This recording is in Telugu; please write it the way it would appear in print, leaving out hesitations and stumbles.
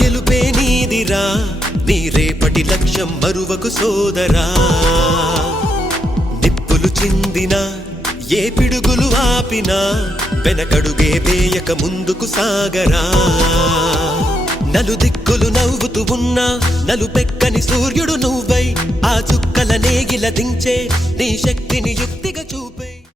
గెలుపే నీదిరా నీ రేపటి లక్ష్యం మరువకు సోదరా నిప్పులు చిందినా ఏ పిడుగులు ఆపినా వెనకడుగే వేయక ముందుకు సాగరా నలుదిక్కులు నవ్వుతూ ఉన్నా నలుపెక్కని సూర్యుడు నువ్వై ఆ చుక్కల నేగిల దించే నీ శక్తిని యుక్తిగా చూపే